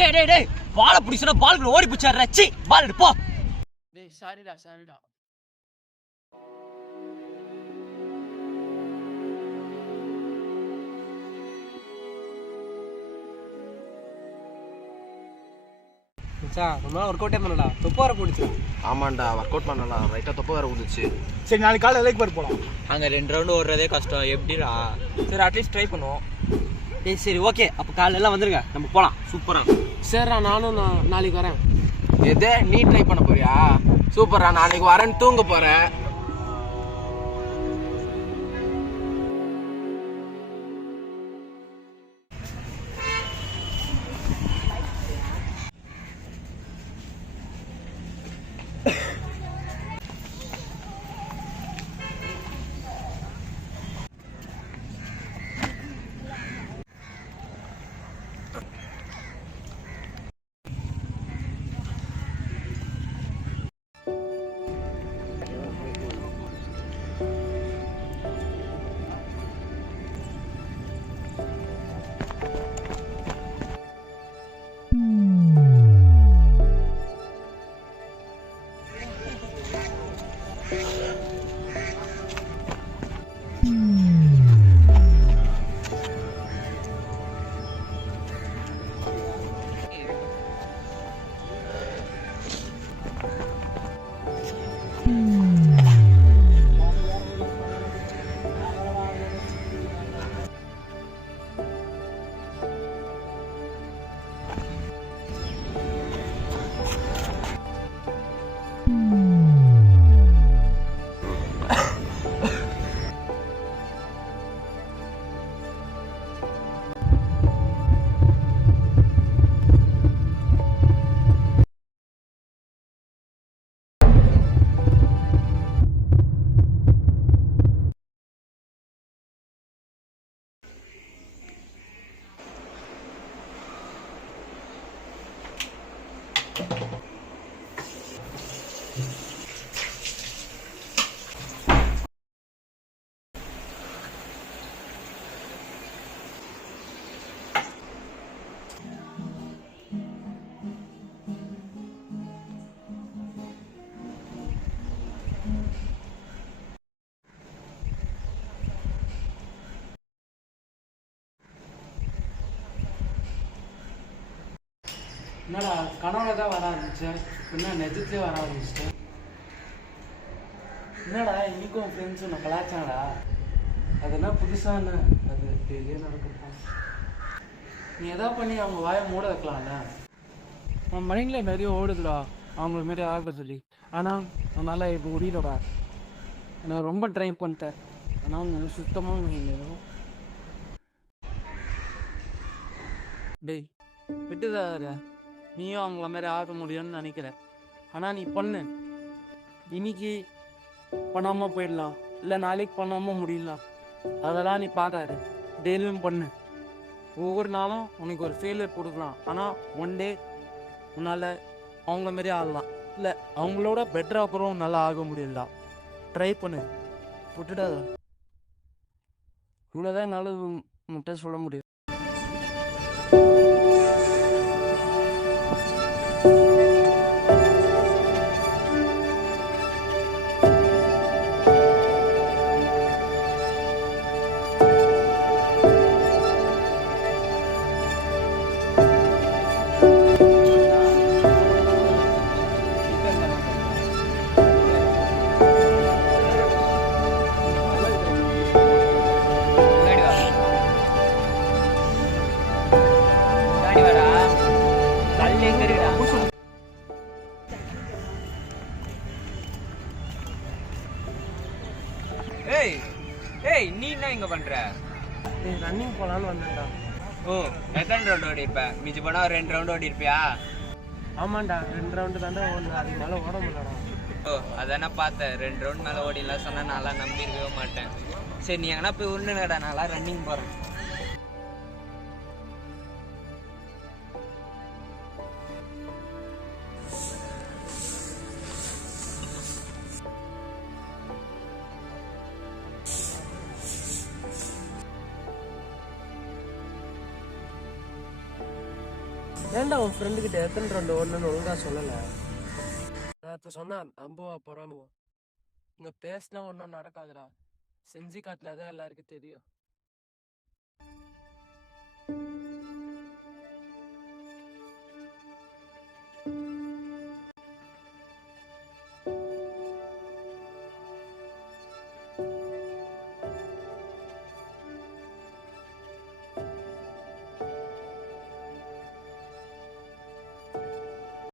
டேய் டேய் டேய் பாலை பிடிச்சா பால்குள்ள ஓடி பிடிச்சாடுற. சி பால் எடு போ. டேய் சாரிடா சாரிடா. மச்சான் ரொம்ப நாள் ஒர்க் அவுட்டே பண்ணடா. தொப்பை வர போடுச்சு. ஆமாண்டா ஒர்க் அவுட் பண்ணலாம். ரைட்டாக தொப்பை வேறு விழுந்துச்சு. சரி நாளைக்கு காலையில் லேக் பார் போகலாம். அங்கே 2 ரவுண்டு ஓடுறதே கஷ்டம். எப்படிடா? சரி அட்லீஸ்ட் ட்ரை பண்ணுவோம். டேய் சரி ஓகே, அப்போ காலையில எல்லாம் வந்துருங்க, நம்ம போகலாம். சூப்பராக. சரிடா நானும் நாளைக்கு வரேன். எது நீ ட்ரை பண்ண போறியா? சூப்பரா, நாளைக்கு வரேன்னு தூங்க போகிறேன். என்னடா கனவுல தான் வர ஆரம்பிச்சேன், என்ன நிஜத்துலேயே வர ஆரம்பிச்சிட்டேன். என்னடா இன்னைக்கும் ஃப்ரெண்ட்ஸ் உன்னை கலாச்சாடா? அது என்ன புதுசான அது டெய்லியே நடக்கும். நீ எதா பண்ணி அவங்க வாயை மூட வைக்கலாம்ல. அவன் மைண்டில் நிறைய ஓடுதுடா அவங்கள மாரி ஆக சொல்லி. ஆனால் அதனால் இப்போ முடியலடா. நான் ரொம்ப ட்ரை பண்ணிட்டேன், ஆனால் சுத்தமாக மைண்ட். டேய் விட்டுதார, நீயும் அவங்கள மாதிரி ஆக முடியும்னு நினைக்கிறேன். ஆனால் நீ பண்ணு. இன்னைக்கு பண்ணாமல் போயிடலாம், இல்லை நாளைக்கு பண்ணாமல் முடியலாம். அதெல்லாம் நீ பார்க்காது, டெய்லியும் பண்ணு. ஒவ்வொரு நாளும் உனக்கு ஒரு ஃபெயிலியர் கொடுக்கலாம், ஆனால் ஒன் டே உன்னால் அவங்கள மாரி ஆகலாம், இல்லை அவங்களோட பெட்டராக கூட நல்லா ஆக முடியலடா. ட்ரை பண்ணு, விட்டுடாத. இவ்வளோதான் என்னால் முட்டை சொல்ல முடியும். ஏய் ஏய் நீ என்ன இங்க பண்ற? நீ ரன்னிங் போகலான்னு வந்தேன்டா. ஓ எத்தனை ரவுண்ட் ஓடி இருப்ப? மிஞ்சி போனா 2 ரவுண்ட் ஓடி இருப்பியா? ஆமாண்டா 2 ரவுண்டு தாண்டா ஓடுது, அதுக்கு மேலே ஓட முடியலடா. ஓ அதானே பார்த்தேன், 2 ரவுண்ட் மேலே ஓடிலாம் சொன்னால் நான்லாம் நம்பியிருக்கவே மாட்டேன். சரி நீ எங்கன்னா போய் உருண்டுடா, நான்லாம் ரன்னிங் போகிறேன். ஏன்டா உன் ஃப்ரெண்டு கிட்ட எத்தனை ரவுண்டு ஓடணும்னு ஒழுங்கா சொல்லலை? நான் இப்போ சொன்னேன் அம்புவா போகிறான்னு. இங்கே பேசினா ஒன்றும் நடக்காதுடா. செஞ்சு காட்டில் தான் எல்லாருக்கும் தெரியும்.